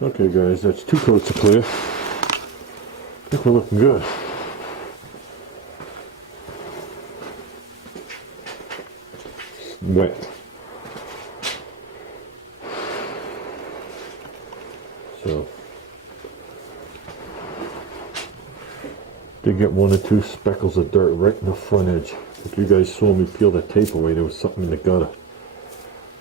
Okay guys, that's 2 coats of clear. I think we're looking good. Wet. So, did get 1 or 2 speckles of dirt right in the front edge. If you guys saw me peel that tape away, there was something in the gutter.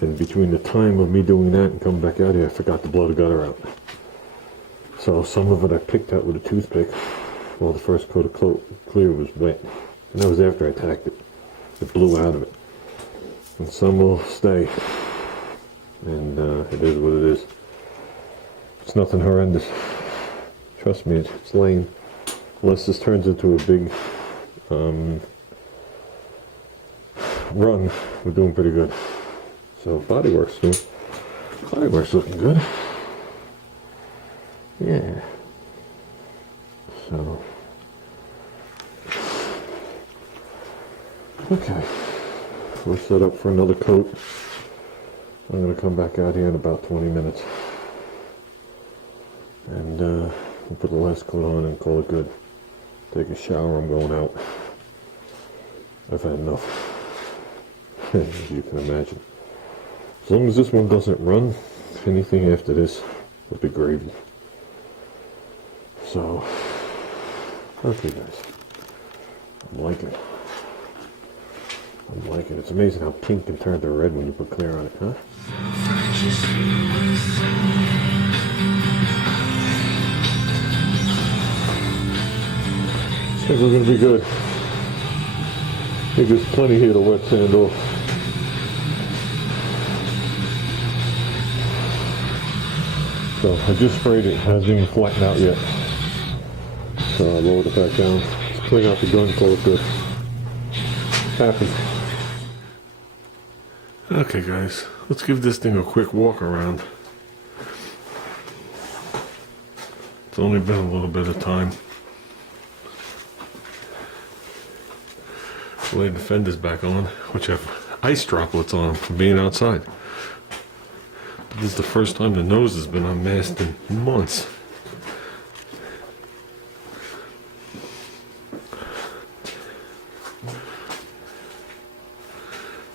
And between the time of me doing that and coming back out here, I forgot to blow the gutter out. So some of it I picked out with a toothpick while the first coat of clear was wet. And that was after I tacked it. It blew out of it. And some will stay. And it is what it is. It's nothing horrendous. Trust me, it's lame. Unless this turns into a big run, we're doing pretty good. So bodywork's doing. Bodywork's looking good. Yeah. So. Okay. We're set up for another coat. I'm going to come back out here in about 20 minutes. And we'll put the last coat on and call it good. Take a shower, I'm going out. I've had enough. As you can imagine. As long as this one doesn't run, anything after this will be gravy. So, okay guys. I'm liking it. I'm liking it. It's amazing how pink can turn to red when you put clear on it, huh? I think we're going to be good. I think there's plenty here to wet sand off. So I just sprayed it. It hasn't even flattened out yet. So I lowered it back down. Just clean out the gun, call it good. Happy. Okay guys, let's give this thing a quick walk around. It's only been a little bit of time. Laid the fenders back on, which have ice droplets on them from being outside. But this is the first time the nose has been unmasked in months.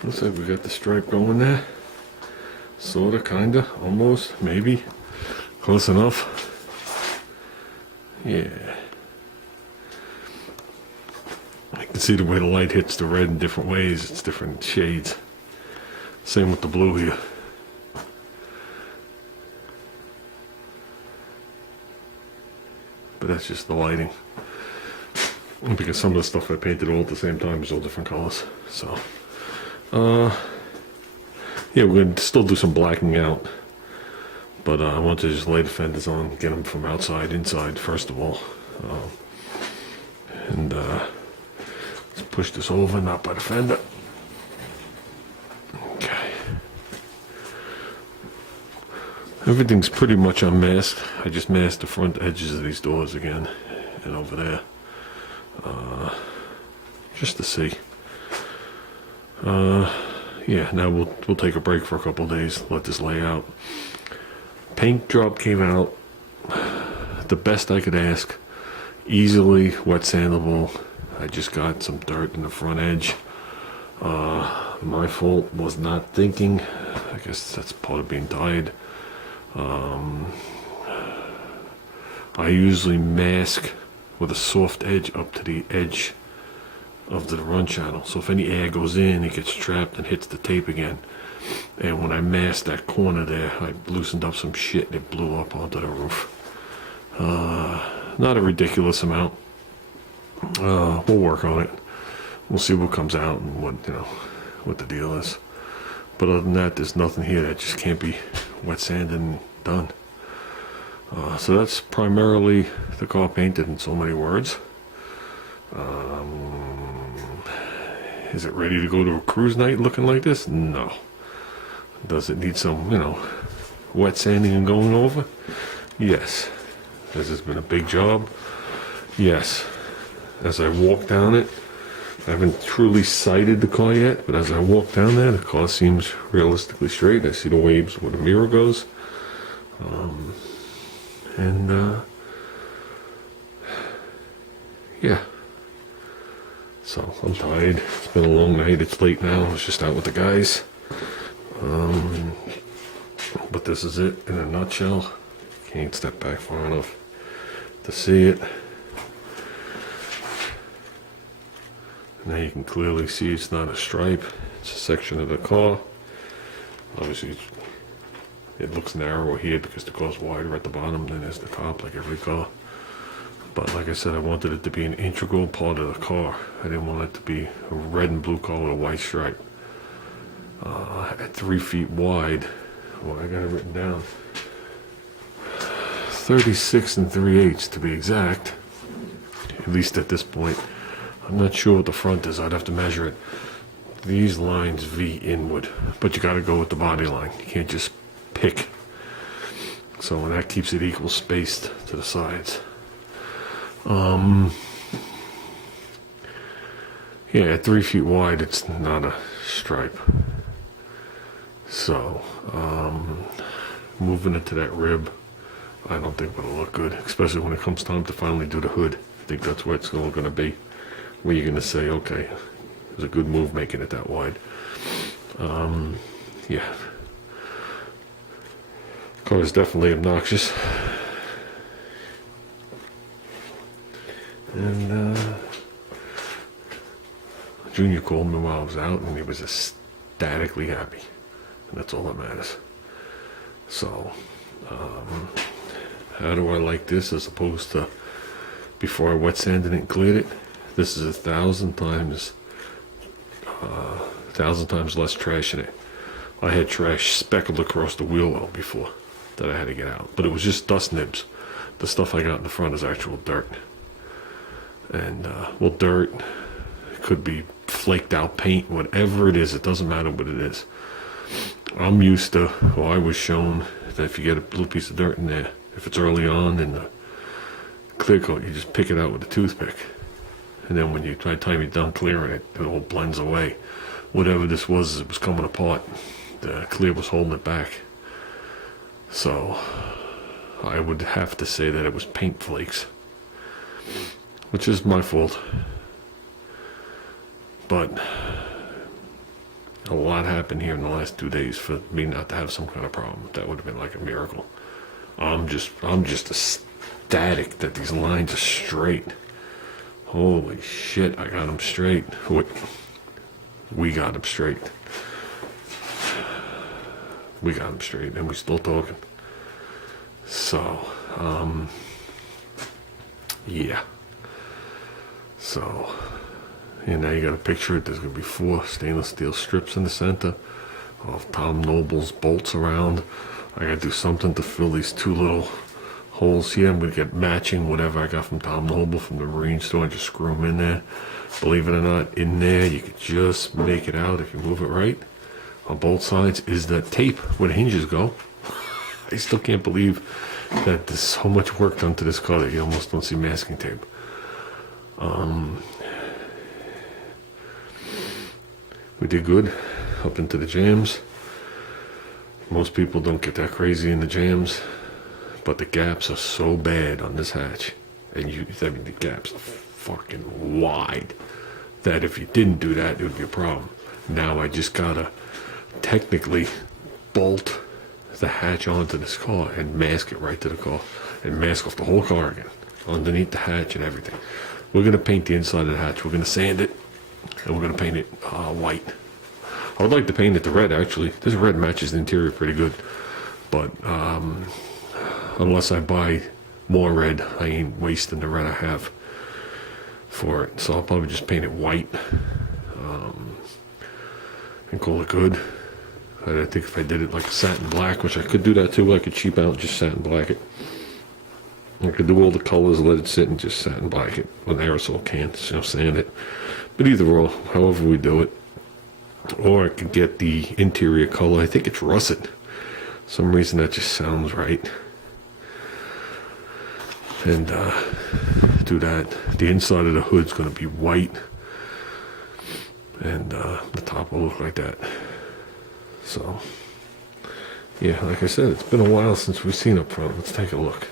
Looks like we got the stripe going there. Sorta, kinda, almost, maybe. Close enough. Yeah. I can see the way the light hits the red in different ways. It's different shades. Same with the blue here. But that's just the lighting. Because some of the stuff I painted all at the same time is all different colors. So, yeah, we're going to still do some blacking out. But I want to just lay the fenders on, get them from outside, inside, first of all. And let's push this over, not by the fender. Okay. Everything's pretty much unmasked. I just masked the front edges of these doors again. And over there. Just to see. Yeah, now we'll take a break for a couple days, let this lay out. Paint job came out the best I could ask. Easily wet sandable. I just got some dirt in the front edge. My fault, was not thinking. I guess that's part of being tired. I usually mask with a soft edge up to the edge of the run channel. So if any air goes in, it gets trapped and hits the tape again. And when I masked that corner there, I loosened up some shit and it blew up onto the roof. Not a ridiculous amount. We'll work on it. We'll see what comes out and what the deal is. But other than that, there's nothing here that just can't be wet sanded and done. So that's primarily the car painted in so many words. Is it ready to go to a cruise night looking like this? No. Does it need some, wet sanding and going over? Yes. Has this been a big job? Yes. As I walk down it, I haven't truly sighted the car yet, but as I walk down there, the car seems realistically straight. I see the waves where the mirror goes. And yeah. So I'm tired. It's been a long night. It's late now. I was just out with the guys. But this is it in a nutshell. Can't step back far enough to see it. Now you can clearly see it's not a stripe. It's a section of the car. Obviously, it looks narrower here because the car's wider at the bottom than is the top, like every car. But like I said, I wanted it to be an integral part of the car. I didn't want it to be a red and blue car with a white stripe. At 3 feet wide, well, I got it written down, 36 3/8 to be exact, at least at this point. I'm not sure what the front is. I'd have to measure it. These lines V inward, but you got to go with the body line. You can't just pick. So that keeps it equal spaced to the sides. Yeah, at 3 feet wide, it's not a stripe. So, moving it to that rib, I don't think it'll look good, especially when it comes time to finally do the hood. I think that's where it's going to be, where you're going to say, okay, it was a good move making it that wide. Yeah. Car is definitely obnoxious. And Junior called me while I was out, and he was ecstatically happy. And that's all that matters. So, how do I like this as opposed to before I wet sanded it and cleared it? This is 1,000 times less trash in it. I had trash speckled across the wheel well before that I had to get out, but it was just dust nibs. The stuff I got in the front is actual dirt. And well, dirt, it could be flaked out paint, whatever it is, it doesn't matter what it is. I'm used to, or I was shown, that if you get a little piece of dirt in there, if it's early on in the clear coat, you just pick it out with a toothpick. And then when you by the time you're done clearing it, it all blends away. Whatever this was, it was coming apart. The clear was holding it back. So I would have to say that it was paint flakes, which is my fault. But a lot happened here in the last 2 days for me not to have some kind of problem. That would have been like a miracle. I'm just ecstatic that these lines are straight. Holy shit, I got them straight. We got them straight. We got them straight, and we're still talking. So, yeah. So, and now you got to picture it. There's going to be 4 stainless steel strips in the center of Tom Noble's bolts around. I got to do something to fill these 2 little holes here. I'm going to get matching whatever I got from Tom Noble from the marine store and just screw them in there. Believe it or not, in there you could just make it out if you move it right. On both sides is that tape where the hinges go. I still can't believe that there's so much work done to this car that you almost don't see masking tape. We did good up into the jams. Most people don't get that crazy in the jams, but the gaps are so bad on this hatch, and I mean the gaps are fucking wide, that if you didn't do that, it would be a problem. Now I just gotta technically bolt the hatch onto this car and mask it right to the car, and mask off the whole car again, underneath the hatch and everything. We're gonna paint the inside of the hatch. We're gonna sand it, and we're gonna paint it white. I would like to paint it the red, actually. This red matches the interior pretty good, but unless I buy more red, I ain't wasting the red I have for it. So I'll probably just paint it white and call it good. I think if I did it like a satin black, which I could do that too, I could cheap out and just satin black it. I could do all the colors, let it sit, and just satin black it with an aerosol can, sand it. But either or, however we do it. Or I could get the interior color. I think it's russet. For some reason that just sounds right. And do that. The inside of the hood's going to be white, and the top will look like that. So, yeah, like I said, it's been a while since we've seen up front. Let's take a look.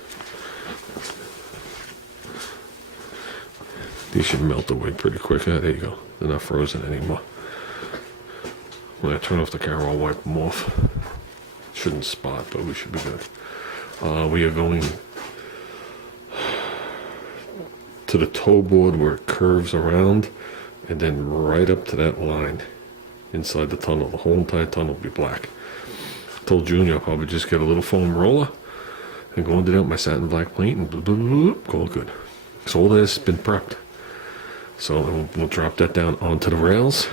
These should melt away pretty quick. Ah, there you go. They're not frozen anymore. When I turn off the camera, I'll wipe them off. Shouldn't spot, but we should be good. We are going to the toe board where it curves around, and then right up to that line inside the tunnel. The whole entire tunnel will be black. I told Junior I'll probably just get a little foam roller and go under there with my satin black paint and blah, blah, blah, blah, all good. So all this has been prepped. So we'll drop that down onto the rails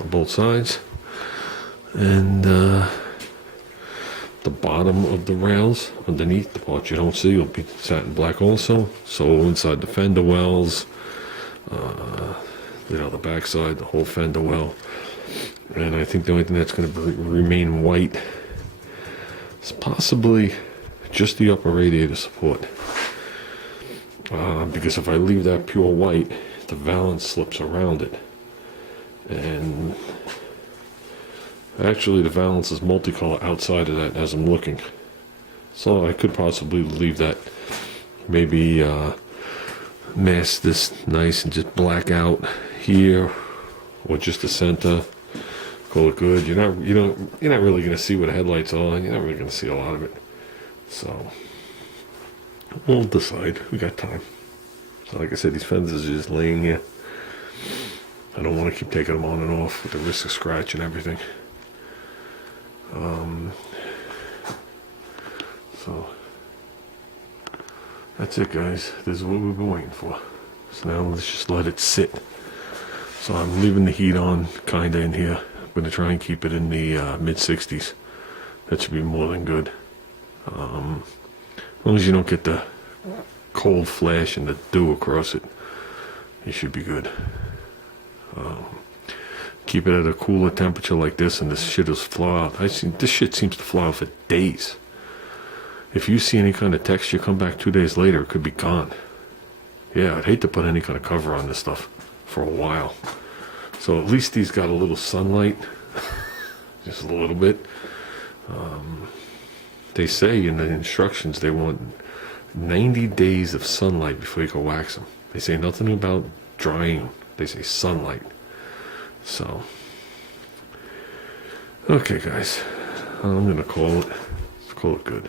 on both sides. And the bottom of the rails underneath, the part you don't see, will be satin black also. So inside the fender wells, the backside, the whole fender well. And I think the only thing that's going to remain white is possibly just the upper radiator support. Because if I leave that pure white, the valance slips around it. And actually the valance is multicolor outside of that as I'm looking. So I could possibly leave that, maybe mask this nice and just black out here, or just the center. Call it good. You're not really gonna see where the headlights are, and you're not really gonna see a lot of it. So we'll decide. We got time. So like I said, these fenders are just laying here. I don't want to keep taking them on and off with the risk of scratch and everything. So that's it, guys. This is what we've been waiting for. So now let's just let it sit. So I'm leaving the heat on kinda in here. I'm going to try and keep it in the mid-60s. That should be more than good. As long as you don't get the cold flash and the dew across it, you should be good. Keep it at a cooler temperature like this, and this shit will fly out. This shit seems to fly out for days. If you see any kind of texture come back 2 days later, it could be gone. Yeah, I'd hate to put any kind of cover on this stuff for a while. So at least these got a little sunlight, just a little bit. They say in the instructions they want 90 days of sunlight before you can wax them. They say nothing about drying. They say sunlight. So, okay, guys, I'm gonna call it good.